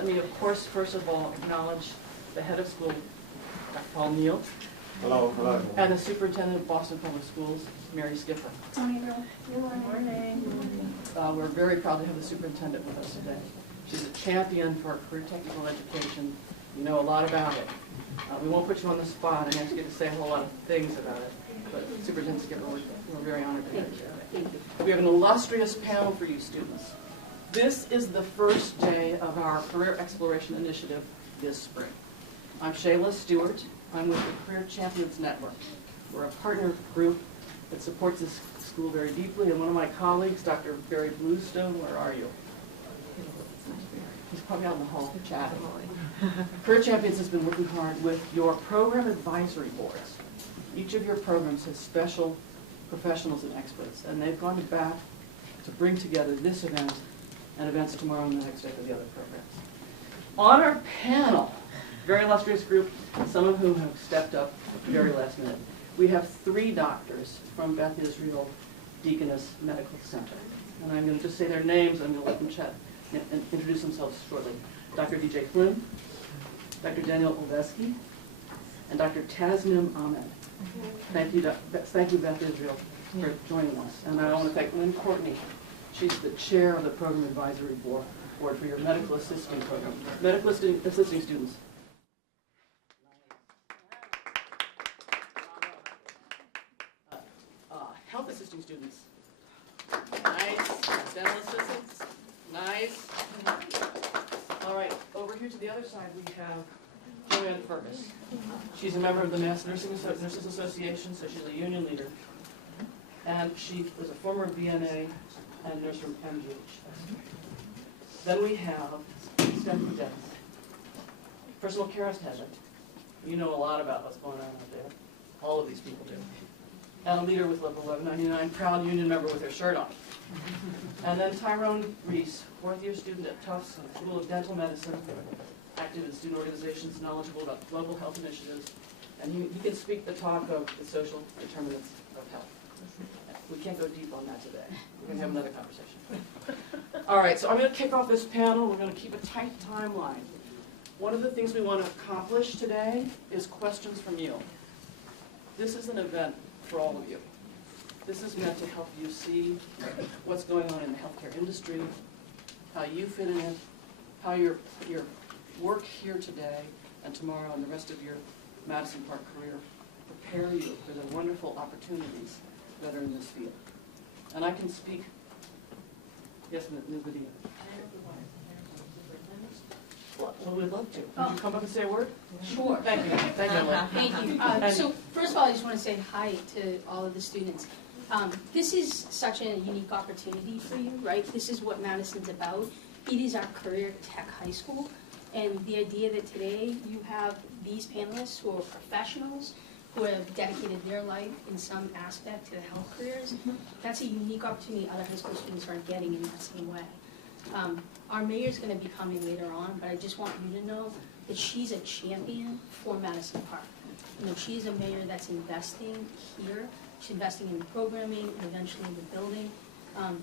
Let me, of course, first of all, acknowledge the head of school, Dr. Paul Neal. Hello, hello. And the superintendent of Boston Public Schools, Mary Skiffer. Good morning. We're very proud to have the superintendent with us today. She's a champion for career technical education. You know a lot about it. We won't put you on the spot and ask you to say a whole lot of things about it, but Superintendent Skiffer, we're very honored to have you today. We have an illustrious panel for you students. This is the first day of our Career Exploration Initiative this spring. I'm Shayla Stewart. I'm with the Career Champions Network. We're a partner group that supports this school very deeply, and one of my colleagues, Dr. Barry Bluestone, where are you? He's probably out in the hall chatting. Career Champions has been working hard with your program advisory boards. Each of your programs has special professionals and experts, and they've gone back to bring together this event and events tomorrow and the next day for the other programs. On our panel, very illustrious group, some of whom have stepped up at the very last minute. We have 3 doctors from Beth Israel Deaconess Medical Center. And I'm going to just say their names, I'm going to let them chat and introduce themselves shortly. Dr. DJ Flynn, Dr. Daniel Olveski, and Dr. Tasnim Ahmed. Thank you, Beth Israel, for joining us. And I want to thank Lynn Courtney. She's the chair of the Program Advisory Board for your medical assisting program. Medical assisting students. Health assisting students. Nice. Dental assistants. Nice. All right, over here to the other side we have Joanne Fergus. She's a member of the Mass Nurses Association, so she's a union leader. And she was a former VNA and nurse from MGH. Then we have Stephanie Dennis, personal care attendant. You know a lot about what's going on out there. All of these people do. And a leader with Local 1199, proud union member with her shirt on. And then Tyrone Reese, 4th year student at Tufts School of Dental Medicine, active in student organizations, knowledgeable about local health initiatives, and he can speak the talk of the social determinants of health. We can't go deep on that today. We're going to have another conversation. All right, so I'm going to kick off this panel. We're going to keep a tight timeline. One of the things we want to accomplish today is questions from you. This is an event for all of you. This is meant to help you see what's going on in the healthcare industry, how you fit in it, how your work here today and tomorrow and the rest of your Madison Park career prepare you for the wonderful opportunities that are in this field. And I can speak. Yes, Ms. Medina. Well, we'd love to. Would you come up and say a word? Sure. Thank you. Thank you. Thank you. So first of all, I just want to say hi to all of the students. This is such a unique opportunity for you, right? This is what Madison's about. It is our career tech high school. And the idea that today you have these panelists who are professionals, who have dedicated their life in some aspect to the health careers, that's a unique opportunity other high school students aren't getting in that same way. Our mayor's going to be coming later on, but I just want you to know that she's a champion for Madison Park. You know, she's a mayor that's investing here. She's investing in programming and eventually in the building.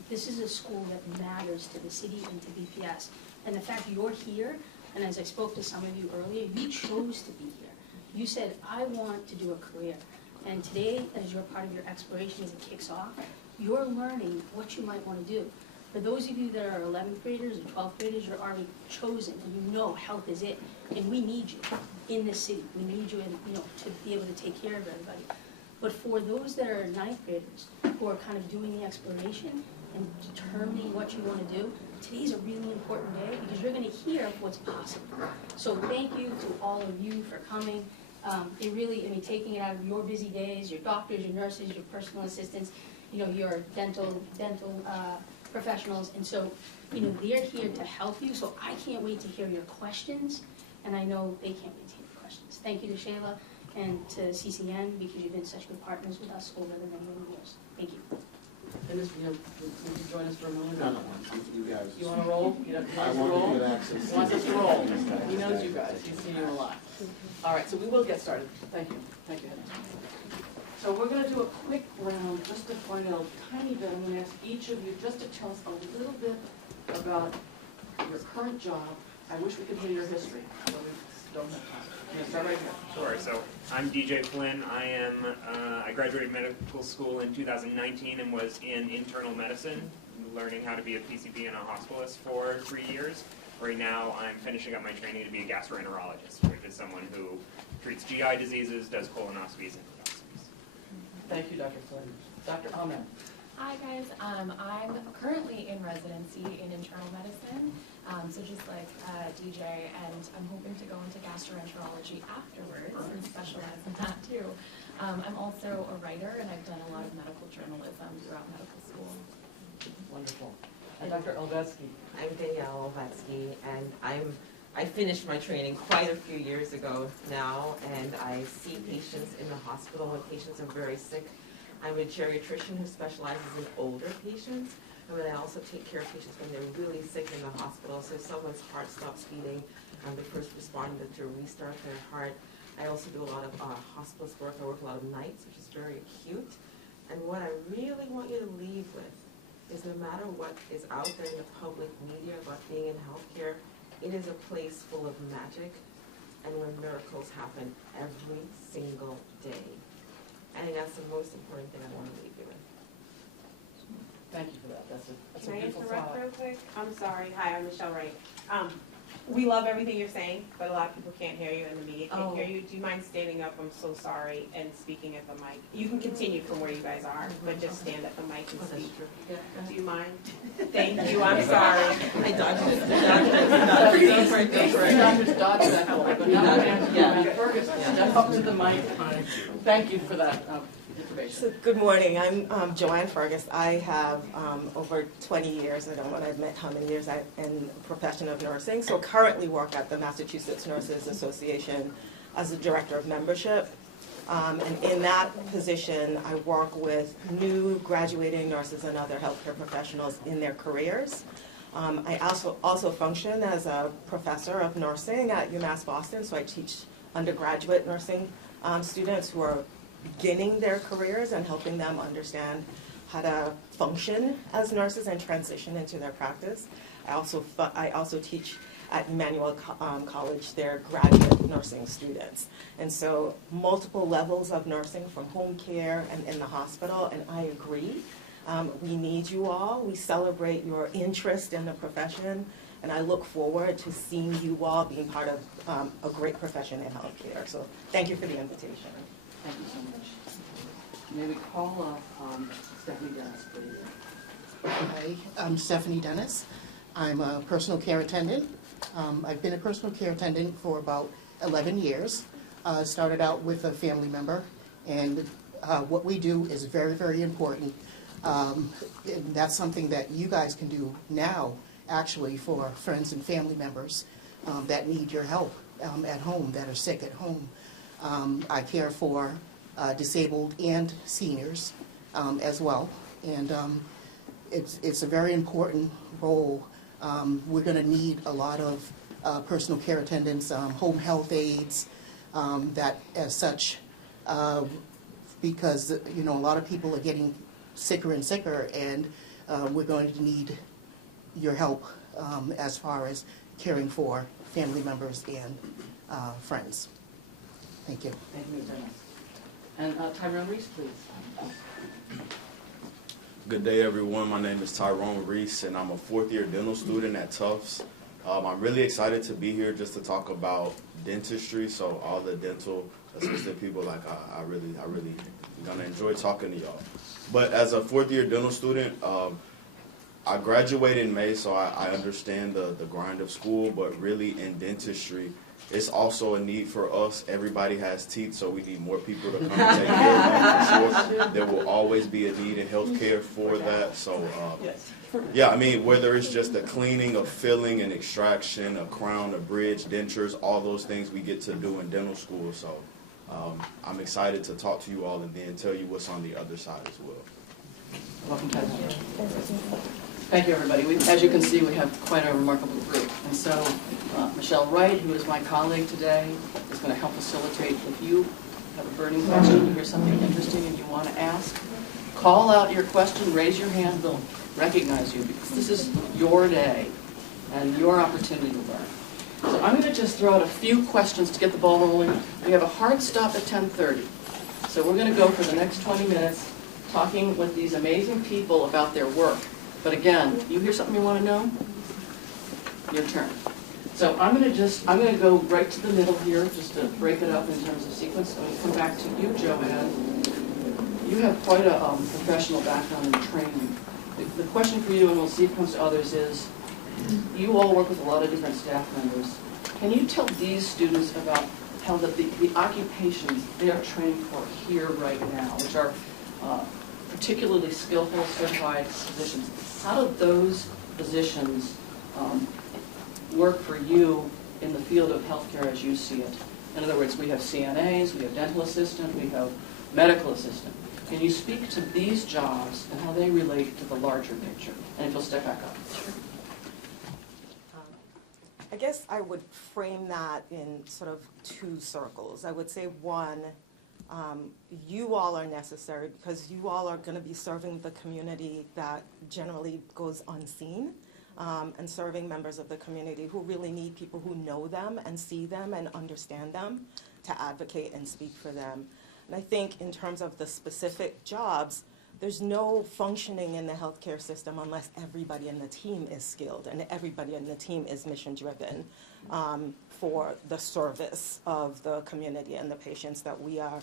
This is a school that matters to the city and to BPS. And the fact you're here, and as I spoke to some of you earlier, you chose to be here. You said, I want to do a career. And today, as you're part of your exploration as it kicks off, you're learning what you might want to do. For those of you that are 11th graders or 12th graders, you're already chosen, and you know health is it. And we need you in this city. We need you, to be able to take care of everybody. But for those that are 9th graders who are kind of doing the exploration and determining what you want to do, today's a really important day because you're going to hear what's possible. So thank you to all of you for coming. It really, taking it out of your busy days, your doctors, your nurses, your personal assistants, your dental professionals, and so, they're here to help you. So I can't wait to hear your questions, and I know they can't wait to hear your questions. Thank you to Shayla and to CCN because you've been such good partners with us over the many years. Thank you. And this, would you join us for a moment? No, you guys. You want to roll? You want I us to want roll? to get access. He wants us to roll. He knows you guys. He's seen you a lot. All right, so we will get started. Thank you. Thank you, Heather. So we're going to do a quick round just to find out a tiny bit. I'm going to ask each of you just to tell us a little bit about your current job I wish we could hear your history, but we don't have time. Can you start right here? Sure. So I'm DJ Flynn. I graduated medical school in 2019 and was in internal medicine, learning how to be a PCP and a hospitalist for 3 years. Right now, I'm finishing up my training to be a gastroenterologist, which is someone who treats GI diseases, does colonoscopies and endoscopies. Thank you, Dr. Flynn. Dr. Ahmed. Hi guys, I'm currently in residency in internal medicine, so just like DJ, and I'm hoping to go into gastroenterology afterwards and specialize in that too. I'm also a writer, and I've done a lot of medical journalism throughout medical school. Wonderful. And Dr. Elvetsky. I'm Danielle Olvatsky, and I finished my training quite a few years ago now, and I see patients in the hospital when patients are very sick. I'm a geriatrician who specializes in older patients, and then I also take care of patients when they're really sick in the hospital. So if someone's heart stops beating, the first responder to restart their heart. I also do a lot of hospice work. I work a lot of nights, which is very acute. And what I really want you to leave with is no matter what is out there in the public media about being in healthcare, it is a place full of magic and where miracles happen every single day. I think that's the most important thing I want to leave you with. Thank you for that. That's a Can I beautiful interrupt thought. real quick? I'm sorry. Hi, I'm Michelle Wright. We love everything you're saying, but a lot of people can't hear you and the media can't hear you. Do you mind standing up? I'm so sorry, and speaking at the mic. You can continue from where you guys are, but just stand at the mic and speak. Do you mind? Thank you. I'm sorry. I dodged it. Doctors dodge that bullet, but now we're going to have Fergus step up to the mic. Thank you for that information. So, good morning. I'm Joanne Fergus. I have over 20 years, I don't want to admit how many years in the profession of nursing. So currently work at the Massachusetts Nurses Association as the Director of Membership. And in that position, I work with new graduating nurses and other healthcare professionals in their careers. I also function as a professor of nursing at UMass Boston, so I teach undergraduate nursing students who are beginning their careers and helping them understand how to function as nurses and transition into their practice. I also teach at Emmanuel College their graduate nursing students. And so multiple levels of nursing from home care and in the hospital, and I agree. We need you all. We celebrate your interest in the profession, and I look forward to seeing you all being part of a great profession in healthcare. So thank you for the invitation. Thank you so much. May we call up Stephanie Dennis, please? Hi, I'm Stephanie Dennis. I'm a personal care attendant. I've been a personal care attendant for about 11 years. Started out with a family member, and what we do is very, very important. And that's something that you guys can do now, actually, for friends and family members that need your help at home, that are sick at home. I care for disabled and seniors as well, and it's a very important role. We're going to need a lot of personal care attendants, home health aides, that as such, because a lot of people are getting sicker and sicker, and we're going to need your help as far as caring for family members and friends. Thank you. Thank you, Ms. Dennis. And Tyrone Reese, please. Good day, everyone. My name is Tyrone Reese, and I'm a fourth-year dental student at Tufts. I'm really excited to be here just to talk about dentistry. So all the dental assistant people, I really gonna enjoy talking to y'all. But as a fourth-year dental student, I graduated in May, so I understand the grind of school. But really, in dentistry, it's also a need for us. Everybody has teeth, so we need more people to come and take care of them for sure. There will always be a need in healthcare for that. So, yeah, I mean, whether it's just the cleaning, of filling and extraction, a crown, a bridge, dentures, all those things we get to do in dental school. So, I'm excited to talk to you all and then tell you what's on the other side as well. Welcome, Tyrone. Thank you, everybody. As you can see, we have quite a remarkable group. And so Michelle Wright, who is my colleague today, is going to help facilitate. If you have a burning question, you hear something interesting and you want to ask, call out your question, raise your hand, they'll recognize you, because this is your day and your opportunity to learn. So I'm going to just throw out a few questions to get the ball rolling. We have a hard stop at 10:30. So we're going to go for the next 20 minutes talking with these amazing people about their work. But again, you hear something you want to know? Your turn. So I'm going to go right to the middle here just to break it up in terms of sequence. I'm going to come back to you, Joanne. You have quite a professional background in training. The question for you, and we'll see if it comes to others, is you all work with a lot of different staff members. Can you tell these students about how the occupations they are training for here right now, which are particularly skillful, certified positions, how do those positions work for you in the field of healthcare as you see it? In other words, we have CNAs, we have dental assistant, we have medical assistant. Can you speak to these jobs and how they relate to the larger picture? And if you'll step back up. I guess I would frame that in sort of two circles. I would say one, you all are necessary because you all are going to be serving the community that generally goes unseen, and serving members of the community who really need people who know them and see them and understand them to advocate and speak for them. And I think in terms of the specific jobs, there's no functioning in the healthcare system unless everybody in the team is skilled and everybody in the team is mission-driven for the service of the community and the patients that we are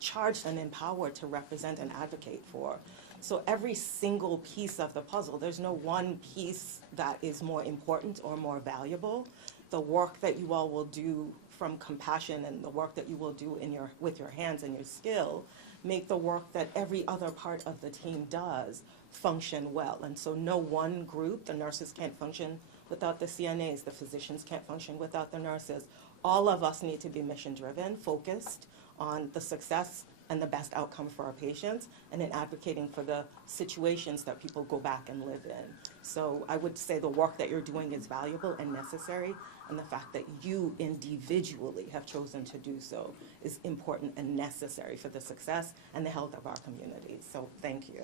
charged and empowered to represent and advocate for. So every single piece of the puzzle, there's no one piece that is more important or more valuable. The work that you all will do from compassion and the work that you will do with your hands and your skill make the work that every other part of the team does function well. And so no one group, the nurses can't function without the CNAs, the physicians can't function without the nurses. All of us need to be mission-driven, focused on the success and the best outcome for our patients, and in advocating for the situations that people go back and live in. So I would say the work that you're doing is valuable and necessary, and the fact that you individually have chosen to do so is important and necessary for the success and the health of our communities. So thank you.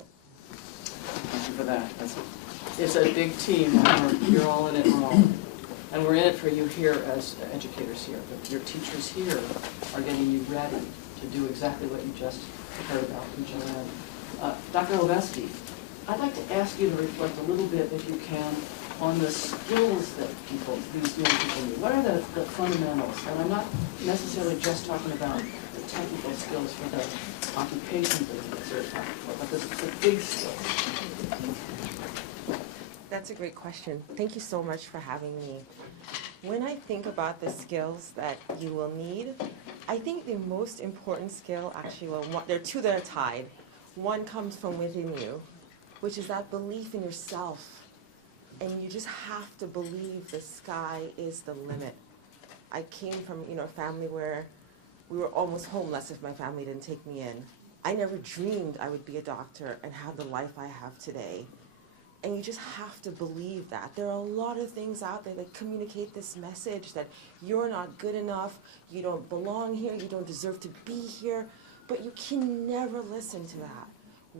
Thank you for that. It's a big team, and you're all in it all. And we're in it for you here as educators here, but your teachers here are getting you ready to do exactly what you just heard about from Joanne. Dr. Levesky, I'd like to ask you to reflect a little bit, if you can, on the skills that these young people need. What are the fundamentals? And I'm not necessarily just talking about the technical skills for the occupations that they get certified for, but the big skills. That's a great question. Thank you so much for having me. When I think about the skills that you will need, I think the most important skill actually, there are two that are tied. One comes from within you, which is that belief in yourself. And you just have to believe the sky is the limit. I came from a family where we were almost homeless if my family didn't take me in. I never dreamed I would be a doctor and have the life I have today. And you just have to believe that. There are a lot of things out there that communicate this message that you're not good enough, you don't belong here, you don't deserve to be here, but you can never listen to that.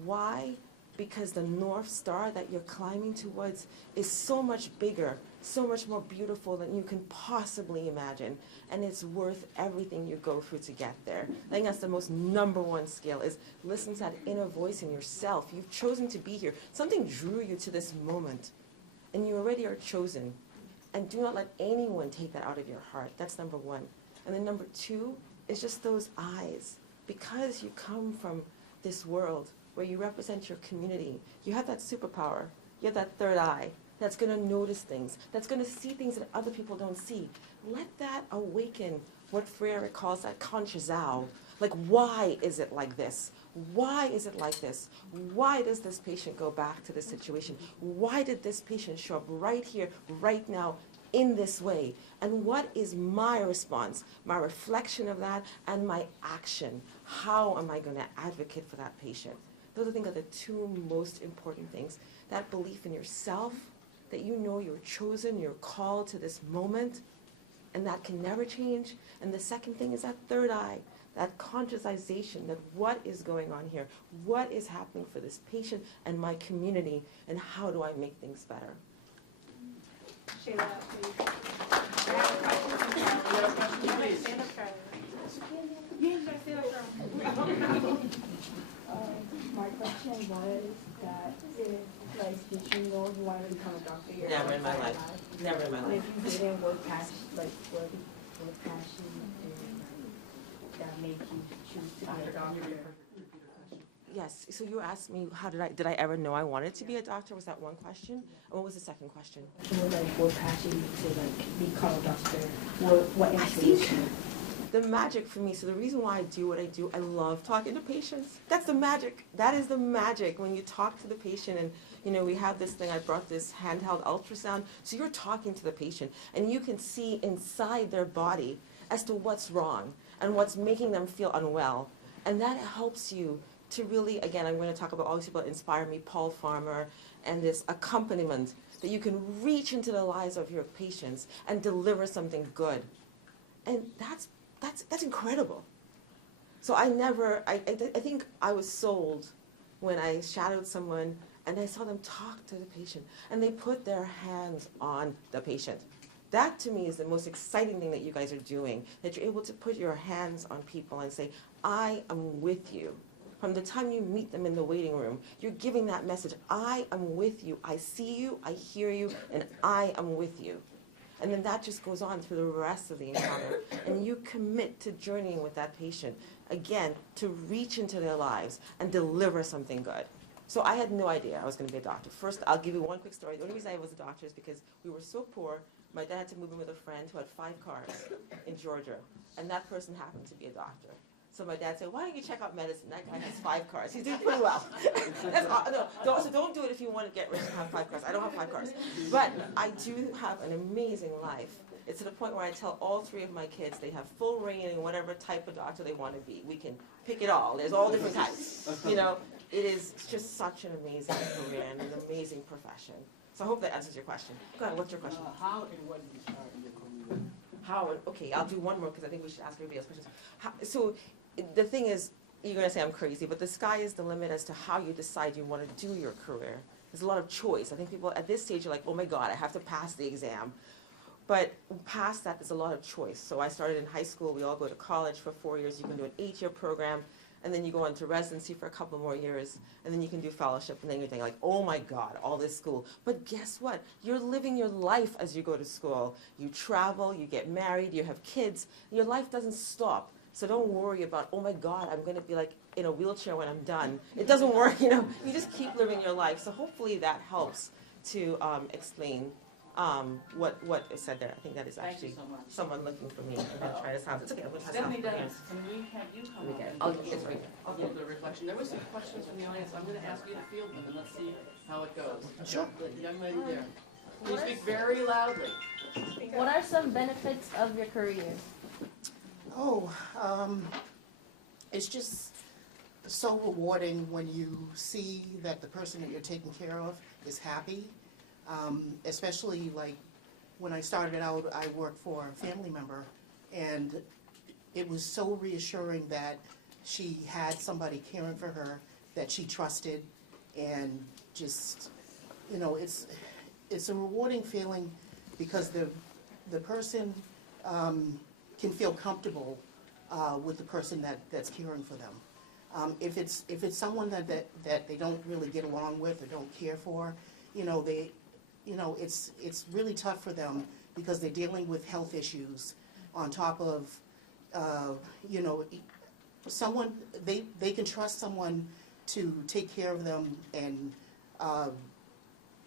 Why? Because the North Star that you're climbing towards is so much bigger, so much more beautiful than you can possibly imagine, and it's worth everything you go through to get there. I think that's the most number one skill, is listen to that inner voice in yourself. You've chosen to be here. Something drew you to this moment, and you already are chosen. And do not let anyone take that out of your heart. That's number one. And then number two is just those eyes. Because you come from this world where you represent your community, you have that superpower. You have that third eye that's going to notice things, that's going to see things that other people don't see. Let that awaken what Freire calls that conscious owl. Like, why is it like this? Why is it like this? Why does this patient go back to this situation? Why did this patient show up right here, right now, in this way? And what is my response, my reflection of that, and my action? How am I going to advocate for that patient? Those I think are the two most important things. That belief in yourself, that you know you're chosen, you're called to this moment, and that can never change. And the second thing is that third eye, that consciousization that what is going on here, what is happening for this patient and my community, and how do I make things better? Shayla, please. have a question, please? Stand up, Charlie. Yeah, you gotta stand up, Charlie. My question was that if, like, did you know you wanted to become a doctor? Your Never in my entire life. Never in my And life. if you didn't, what passion that made you choose to be a doctor? Yes, so you asked me, did I ever know I wanted to be a doctor? Was that one question? Or what was the second question? So, like, what passion you to, like, become a doctor? What influenced you? The magic for me, so the reason why I do what I do, I love talking to patients. That's the magic. That is the magic when you talk to the patient and, you know, we have this thing, I brought this handheld ultrasound, so you're talking to the patient and you can see inside their body as to what's wrong and what's making them feel unwell. And that helps you to really, again, I'm going to talk about all these people that inspire me, Paul Farmer, and this accompaniment that you can reach into the lives of your patients and deliver something good. And that's incredible. So I think I was sold when I shadowed someone and I saw them talk to the patient and they put their hands on the patient. That to me is the most exciting thing that you guys are doing, that you're able to put your hands on people and say, I am with you. From the time you meet them in the waiting room, you're giving that message, I am with you, I see you, I hear you, and I am with you. And then that just goes on through the rest of the encounter. And you commit to journeying with that patient, again, to reach into their lives and deliver something good. So I had no idea I was going to be a doctor. First, I'll give you one quick story. The only reason I was a doctor is because we were so poor, my dad had to move in with a friend who had 5 cars in Georgia. And that person happened to be a doctor. So my dad said, why don't you check out medicine? That guy has 5 cars. He's doing pretty well. So don't do it if you want to get rich and have 5 cars. I don't have 5 cars. But I do have an amazing life. It's to the point where I tell all 3 of my kids they have full reign in whatever type of doctor they want to be. We can pick it all. There's all different types. You know, it's just such an amazing career and an amazing profession. So I hope that answers your question. Go ahead, what's your question? How and when did you start your career? How, okay, I'll do one more because I think we should ask everybody else questions. So the thing is, you're going to say I'm crazy, but the sky is the limit as to how you decide you want to do your career. There's a lot of choice. I think people at this stage are like, oh my God, I have to pass the exam. But past that, there's a lot of choice. So I started in high school. We all go to college for 4 years. You can do an 8-year program, and then you go on to residency for a couple more years, and then you can do fellowship, and then you're thinking like, oh my God, all this school. But guess what? You're living your life as you go to school. You travel, you get married, you have kids. Your life doesn't stop. So don't worry about, oh my God, I'm going to be like in a wheelchair when I'm done. It doesn't work, you know. You just keep living your life. So hopefully that helps to explain what is said there. I think that is Thank you actually so much. someone looking for me. I'm going to try to sound. It's okay. I'm going to try to Stephanie sound. Dennis, can we have you come up? Oh, and it's right there. a little bit of reflection. There were some questions from the audience. I'm going to ask you to field them, and let's see how it goes. Sure. The young lady there. Please speak very loudly. What are some benefits of your career? Oh, it's just so rewarding when you see that the person that you're taking care of is happy. Especially like when I started out, I worked for a family member, and it was so reassuring that she had somebody caring for her that she trusted, and just, you know, it's a rewarding feeling because the person can feel comfortable with the person that's caring for them. If it's someone that they don't really get along with or don't care for, it's really tough for them because they're dealing with health issues on top of, someone, they can trust someone to take care of them, and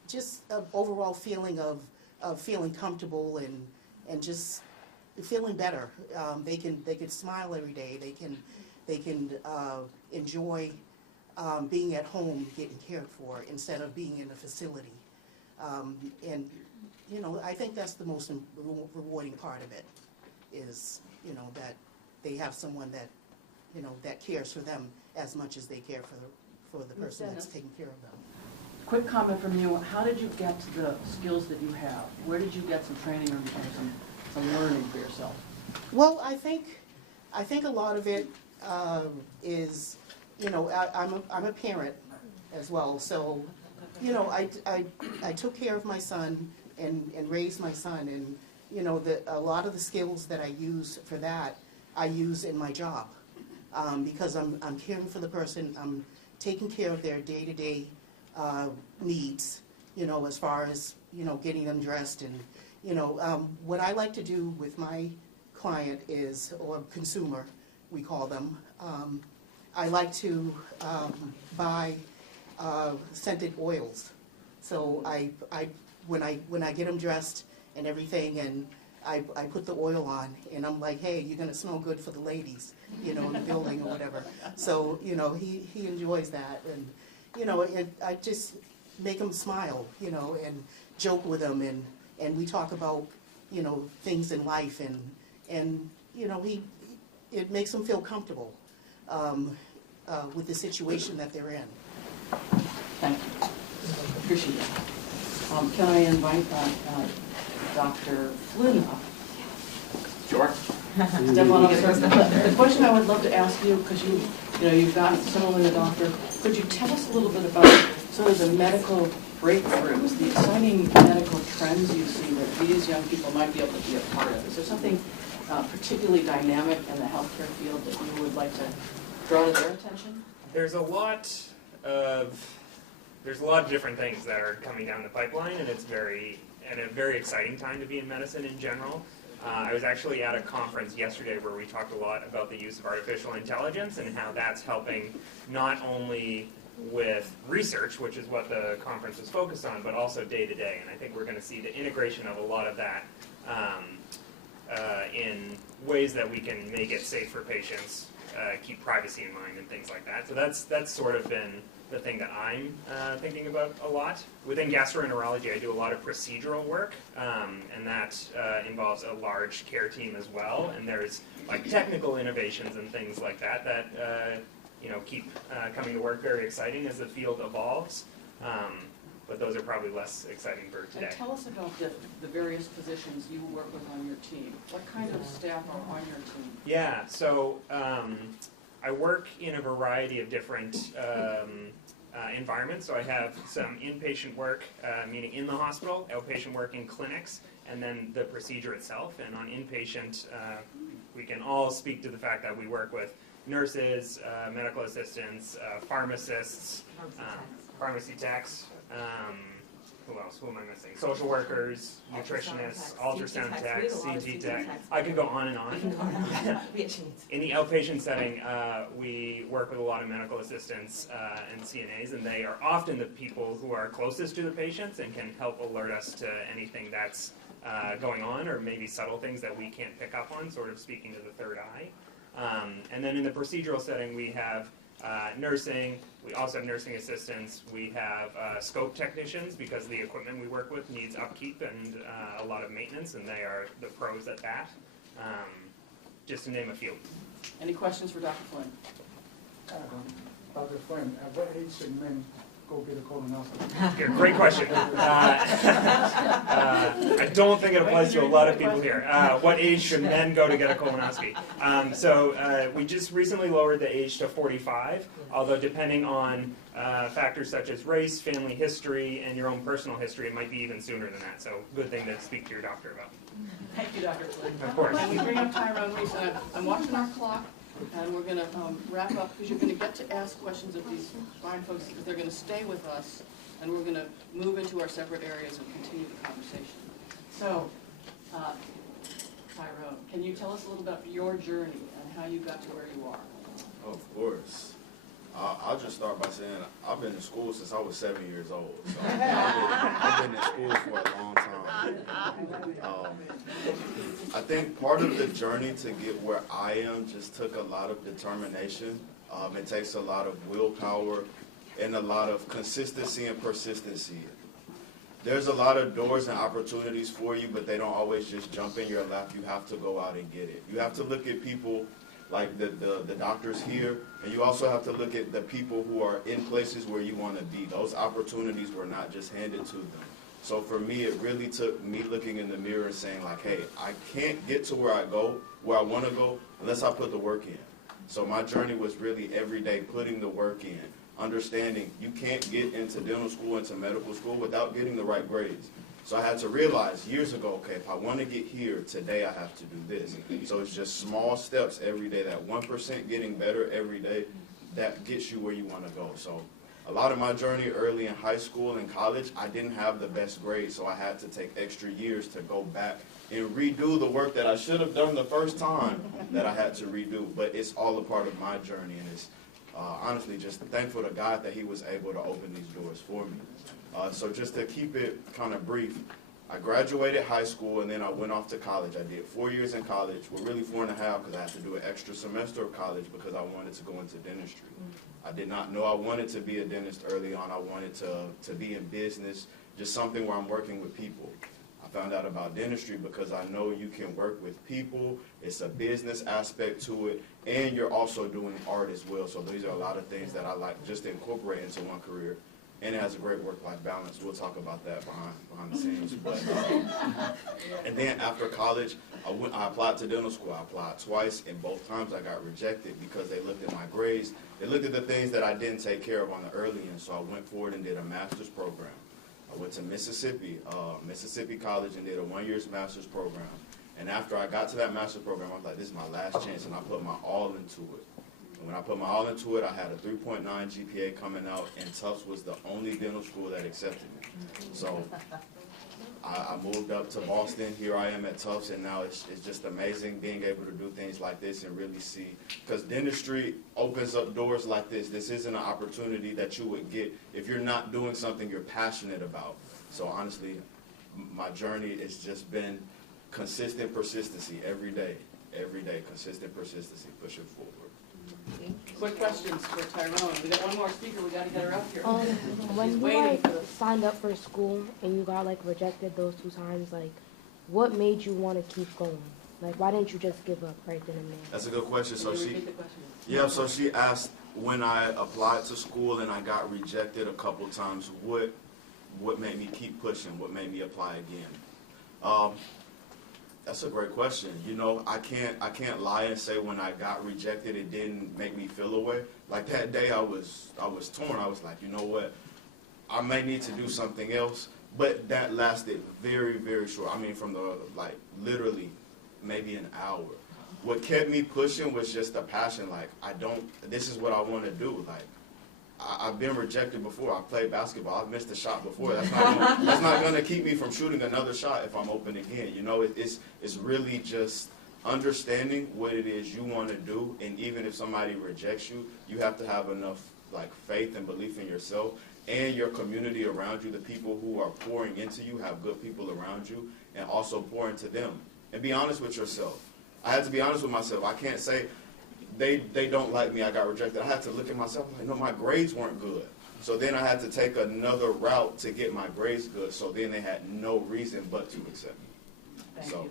just an overall feeling of feeling comfortable and just feeling better. They can smile every day. They can enjoy being at home getting cared for instead of being in a facility. And I think that's the most rewarding part of it, is that they have someone that that cares for them as much as they care for the person that's taking care of them. Quick comment from you. How did you get to the skills that you have? Where did you get some training or some learning for yourself? Well, I think a lot of it is, I'm a parent as well, so I took care of my son and raised my son, you know, a lot of the skills that I use for that, I use in my job. Because I'm caring for the person, I'm taking care of their day-to-day needs, you know, as far as, you know, getting them dressed. And, you know, what I like to do with my client is, or consumer, we call them, I like to buy scented oils. So when I get them dressed and everything, and I put the oil on, and I'm like, hey, you're gonna smell good for the ladies, you know, in the building or whatever. So, you know, he enjoys that, and, you know, I just make him smile, you know, and joke with him, and we talk about, you know, things in life, and you know, it makes him feel comfortable with the situation that they're in. Thank you. Appreciate that. Can I invite Dr. Flynn up? Sure. Step on up, sir. The question I would love to ask you, because you've got someone, a doctor, could you tell us a little bit about sort of the medical breakthroughs, the exciting medical trends you see that these young people might be able to be a part of? Is there something particularly dynamic in the healthcare field that you would like to draw to their attention? There's a lot of different things that are coming down the pipeline, and it's a very exciting time to be in medicine in general. I was actually at a conference yesterday where we talked a lot about the use of artificial intelligence and how that's helping not only with research, which is what the conference was focused on, but also day to day. And I think we're going to see the integration of a lot of that in ways that we can make it safe for patients, keep privacy in mind, and things like that. So that's sort of been the thing that I'm thinking about a lot. Within gastroenterology, I do a lot of procedural work, and that involves a large care team as well. And there's like technical innovations and things like that that keep coming to work, very exciting as the field evolves. But those are probably less exciting for today. And tell us about the various positions you work with on your team. What kind of staff are on your team? Yeah, so I work in a variety of different environments. So I have some inpatient work, meaning in the hospital, outpatient work in clinics, and then the procedure itself. And on inpatient, we can all speak to the fact that we work with nurses, medical assistants, pharmacists, pharmacy techs, who else? Who am I missing? Social workers, nutritionists, ultrasound techs, CT techs. I could go on and on. In the outpatient setting, we work with a lot of medical assistants and CNAs, and they are often the people who are closest to the patients and can help alert us to anything that's going on, or maybe subtle things that we can't pick up on, sort of speaking to the third eye. And then in the procedural setting, we have nursing. We also have nursing assistants. We have scope technicians, because the equipment we work with needs upkeep and a lot of maintenance, and they are the pros at that, just to name a few. Any questions for Dr. Flynn? Dr. Flynn, at what age should men go get a colonoscopy? Yeah, great question. I don't think it applies to a lot of people here. What age should men go to get a colonoscopy? So we just recently lowered the age to 45, although depending on factors such as race, family history, and your own personal history, it might be even sooner than that. So good thing to speak to your doctor about. Thank you, Dr. Flynn. Of course. And we bring up Tyrone Reese, and I'm watching our clock, and we're going to wrap up, because you're going to get to ask questions of these fine folks, because they're going to stay with us, and we're going to move into our separate areas and continue the conversation. So, Tyrone, can you tell us a little about your journey and how you got to where you are? Of course. I'll just start by saying I've been in school since I was 7 years old. So I've been in school for a long time. I think part of the journey to get where I am just took a lot of determination. It takes a lot of willpower and a lot of consistency and persistency. There's a lot of doors and opportunities for you, but they don't always just jump in your lap. You have to go out and get it. You have to look at people like the doctors here, and you also have to look at the people who are in places where you want to be. Those opportunities were not just handed to them. So for me, it really took me looking in the mirror and saying like, hey, I can't get to where I want to go unless I put the work in. So my journey was really every day putting the work in, understanding you can't get into dental school, into medical school without getting the right grades. So I had to realize years ago, okay, if I want to get here, today I have to do this. So it's just small steps every day, that 1% getting better every day, that gets you where you want to go. So a lot of my journey early in high school and college, I didn't have the best grades, so I had to take extra years to go back and redo the work that I should have done the first time that I had to redo. But it's all a part of my journey, and it's honestly just thankful to God that he was able to open these doors for me. So just to keep it kind of brief, I graduated high school and then I went off to college. I did 4 years in college, well really 4.5 because I had to do an extra semester of college because I wanted to go into dentistry. I did not know I wanted to be a dentist early on. I wanted to be in business, just something where I'm working with people. I found out about dentistry because I know you can work with people. It's a business aspect to it, and you're also doing art as well. So these are a lot of things that I like just to incorporate into one career. And it has a great work-life balance. We'll talk about that behind the scenes. But, and then after college, I applied to dental school. I applied twice, and both times I got rejected because they looked at my grades. They looked at the things that I didn't take care of on the early end, so I went forward and did a master's program. I went to Mississippi College and did a 1 year master's program. And after I got to that master's program, I was like, this is my last chance, and I put my all into it. And when I put my all into it, I had a 3.9 GPA coming out, and Tufts was the only dental school that accepted me. So I moved up to Boston. Here I am at Tufts, and now it's just amazing being able to do things like this and really see, because dentistry opens up doors like this. This isn't an opportunity that you would get if you're not doing something you're passionate about. So honestly, my journey has just been consistent persistency every day, consistent persistency, pushing forward. Quick questions for Tyrone. We got one more speaker. We got to get her up here. When She's you waiting like for this. signed up for school and you got like rejected those 2 times, like what made you want to keep going? Like why didn't you just give up right then and there? That's a good question. So Can you she, repeat the question? yeah. So she asked when I applied to school and I got rejected a couple times, what made me keep pushing? What made me apply again? That's a great question. You know, I can't lie and say when I got rejected it didn't make me feel a way. Like that day I was torn. I was like, you know what? I may need to do something else. But that lasted very, very short. I mean, from the literally maybe an hour. What kept me pushing was just the passion. Like this is what I want to do. Like I've been rejected before. I played basketball. I've missed a shot before. That's not going to keep me from shooting another shot if I'm open again. You know, it's really just understanding what it is you want to do, and even if somebody rejects you, you have to have enough faith and belief in yourself and your community around you. The people who are pouring into you, have good people around you, and also pour into them. And be honest with yourself. I had to be honest with myself. I can't say they don't like me, I got rejected. I had to look at myself like, no, my grades weren't good. So then I had to take another route to get my grades good. So then they had no reason but to accept me. Thank you.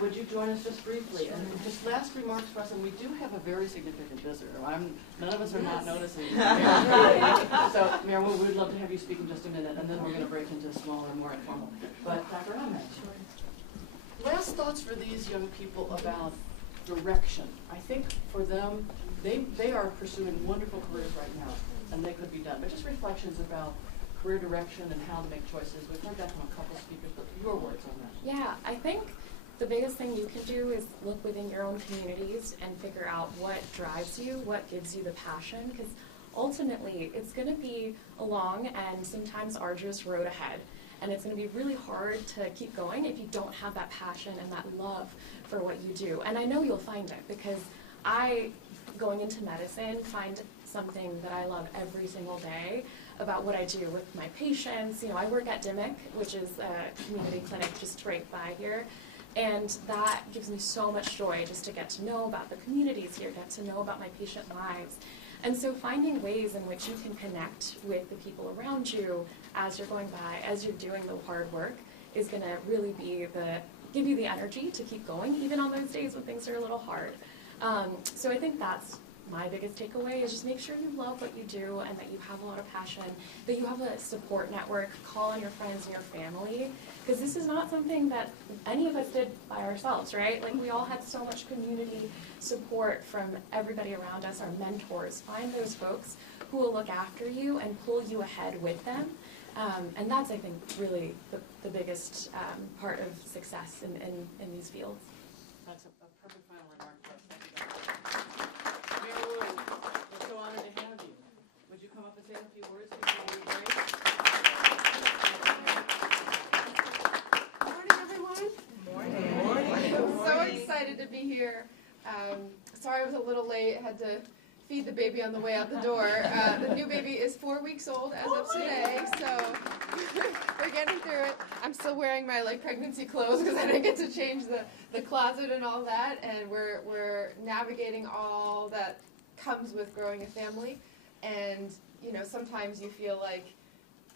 Would you join us just briefly? And just last remarks for us, and we do have a very significant visitor. None of us are not noticing. So, Mayor, we would love to have you speak in just a minute, and then we're going to break into smaller, more informal. But Dr. Ahmed, last thoughts for these young people about direction. I think for them, they are pursuing wonderful careers right now, and they could be done. But just reflections about career direction and how to make choices. We've heard that from a couple speakers, but your words on that. Yeah, I think the biggest thing you can do is look within your own communities and figure out what drives you, what gives you the passion, because ultimately it's going to be a long and sometimes arduous road ahead. And it's going to be really hard to keep going if you don't have that passion and that love for what you do. And I know you'll find it, because I, going into medicine, find something that I love every single day about what I do with my patients. You know, I work at DIMIC, which is a community clinic just right by here. And that gives me so much joy just to get to know about the communities here, get to know about my patient lives. And so finding ways in which you can connect with the people around you as you're going by, as you're doing the hard work, is going to really give you the energy to keep going, even on those days when things are a little hard. So I think that's my biggest takeaway, is just make sure you love what you do and that you have a lot of passion, that you have a support network, call on your friends and your family, because this is not something that any of us did by ourselves, right? Like, we all had so much community support from everybody around us, our mentors. Find those folks who will look after you and pull you ahead with them. And that's, I think, really the biggest part of success in these fields. That's a perfect final remark for us. Thank you, Dr. Mayor Wood, we're so honored to have you. Would you come up and say a few words before we break? Morning, everyone. Morning. I'm so excited to be here. Sorry I was a little late. I had to feed the baby on the way out the door. The new baby is 4 weeks old as of today, so we're getting through it. I'm still wearing my pregnancy clothes because I didn't get to change the closet and all that, and we're navigating all that comes with growing a family. And sometimes you feel like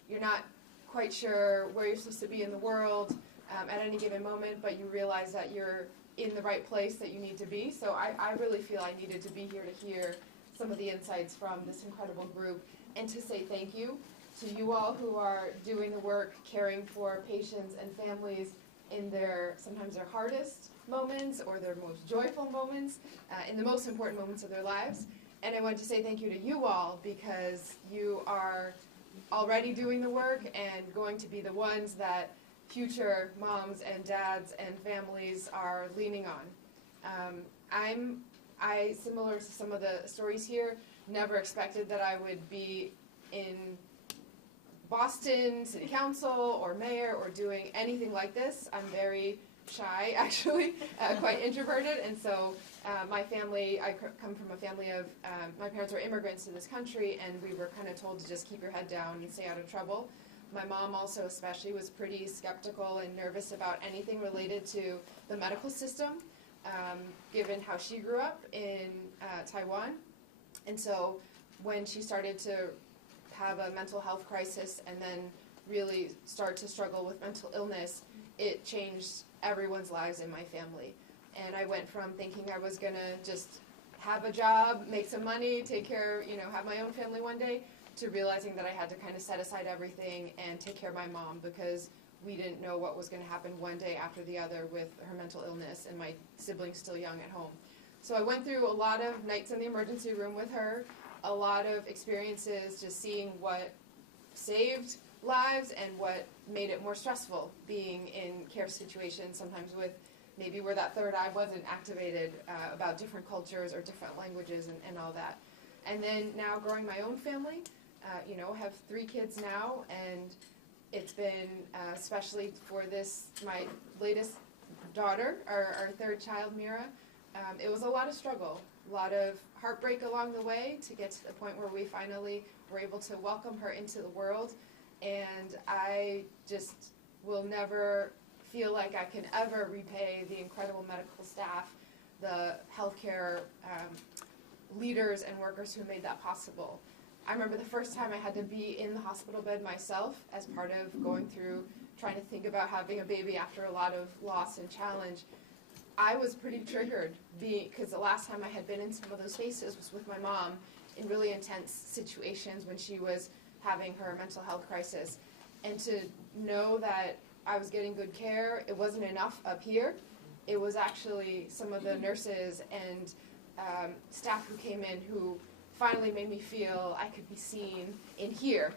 you're not quite sure where you're supposed to be in the world at any given moment, but you realize that you're in the right place that you need to be. So I really feel I needed to be here to hear some of the insights from this incredible group and to say thank you to you all who are doing the work, caring for patients and families in sometimes their hardest moments or their most joyful moments, in the most important moments of their lives. And I want to say thank you to you all because you are already doing the work and going to be the ones that future moms and dads and families are leaning on. I, similar to some of the stories here, never expected that I would be in Boston City Council or mayor or doing anything like this. I'm very shy, actually, quite introverted, and so my family, I come from a family of, my parents were immigrants to this country, and we were kind of told to just keep your head down and stay out of trouble. My mom also especially was pretty skeptical and nervous about anything related to the medical system, given how she grew up in Taiwan. And so when she started to have a mental health crisis and then really start to struggle with mental illness, it changed everyone's lives in my family. And I went from thinking I was going to just have a job, make some money, take care, have my own family one day, to realizing that I had to kind of set aside everything and take care of my mom because we didn't know what was going to happen one day after the other with her mental illness and my siblings still young at home. So I went through a lot of nights in the emergency room with her, a lot of experiences just seeing what saved lives and what made it more stressful being in care situations, sometimes with maybe where that third eye wasn't activated, about different cultures or different languages and all that. And then now growing my own family, I have 3 kids now, and it's been, especially for my latest daughter, our third child, Mira, it was a lot of struggle, a lot of heartbreak along the way to get to the point where we finally were able to welcome her into the world. And I just will never feel like I can ever repay the incredible medical staff, the healthcare leaders and workers who made that possible. I remember the first time I had to be in the hospital bed myself as part of going through trying to think about having a baby after a lot of loss and challenge. I was pretty triggered because the last time I had been in some of those spaces was with my mom in really intense situations when she was having her mental health crisis. And to know that I was getting good care, it wasn't enough up here. It was actually some of the nurses and staff who came in who finally made me feel I could be seen in here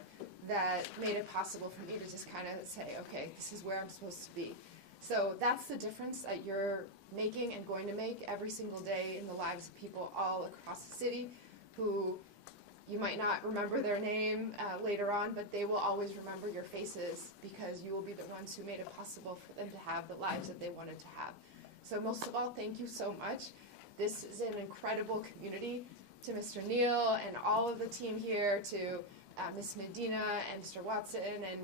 that made it possible for me to just kind of say, okay, this is where I'm supposed to be. So that's the difference that you're making and going to make every single day in the lives of people all across the city who you might not remember their name later on, but they will always remember your faces because you will be the ones who made it possible for them to have the lives that they wanted to have. So most of all, thank you so much. This is an incredible community. To Mr. Neal and all of the team here, to Ms. Medina and Mr. Watson and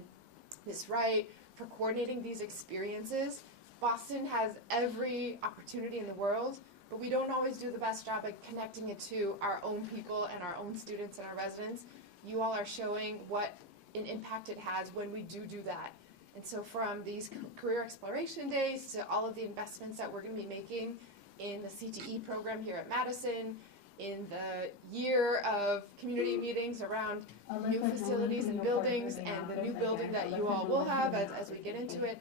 Ms. Wright for coordinating these experiences. Boston has every opportunity in the world, but we don't always do the best job at connecting it to our own people and our own students and our residents. You all are showing what an impact it has when we do that. And so from these career exploration days to all of the investments that we're going to be making in the CTE program here at Madison, in the year of community meetings around new facilities and buildings and the new building that you all will have as we get into it,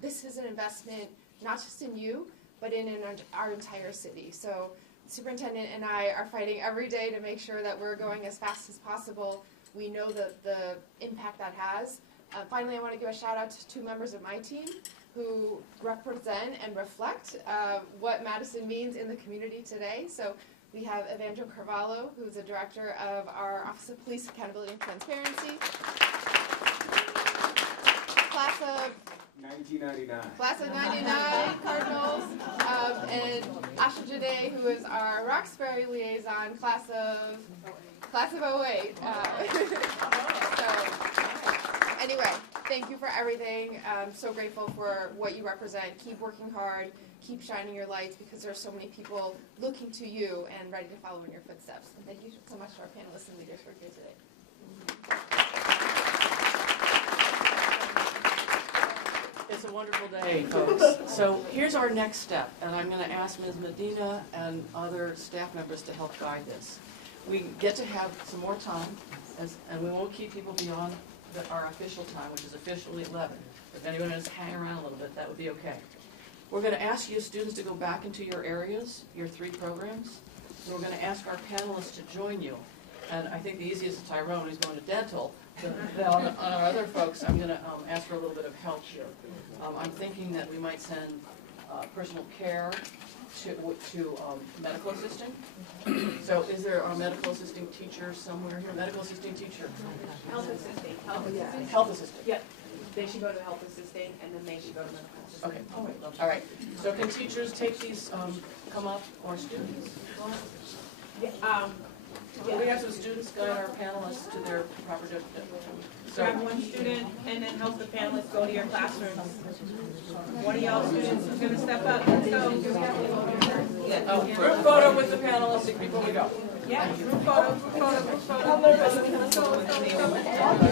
this is an investment not just in you, but in our entire city. So superintendent and I are fighting every day to make sure that we're going as fast as possible. We know the impact that has. Finally, I want to give a shout out to 2 members of my team who represent and reflect what Madison means in the community today. So we have Evandro Carvalho, who's the director of our Office of Police Accountability and Transparency. Class of 1999. Class of 99 Cardinals, and Asha Jade, who is our Roxbury liaison, class of 08. So anyway, thank you for everything. I'm so grateful for what you represent. Keep working hard, keep shining your lights, because there's so many people looking to you and ready to follow in your footsteps. And thank you so much to our panelists and leaders for here today. It's a wonderful day, folks. So here's our next step, and I'm going to ask Ms. Medina and other staff members to help guide this. We get to have some more time, and we won't keep people beyond our official time, which is officially 11. If anyone wants to hang around a little bit, that would be okay. We're going to ask you students to go back into your areas, your 3 programs, and we're going to ask our panelists to join you. And I think the easiest is Tyrone, who's going to dental. Then on our other folks, I'm going to ask for a little bit of help here. I'm thinking that we might send personal care to medical assisting. So is there a medical assisting teacher somewhere here? Medical assisting teacher? Health assisting. Health assisting. Yeah, they should go to health assisting, and then they should go to medical assisting. Okay, all right. So can teachers take these, come up, or students? We have some students guide our panelists to their proper so Grab one student and then help the panelists go to your classrooms. One of y'all students is going to step up. Let's go. Group photo with the panelists before we go. Yeah, group photo, group photo, group photo. Let's go, let's go, let's go.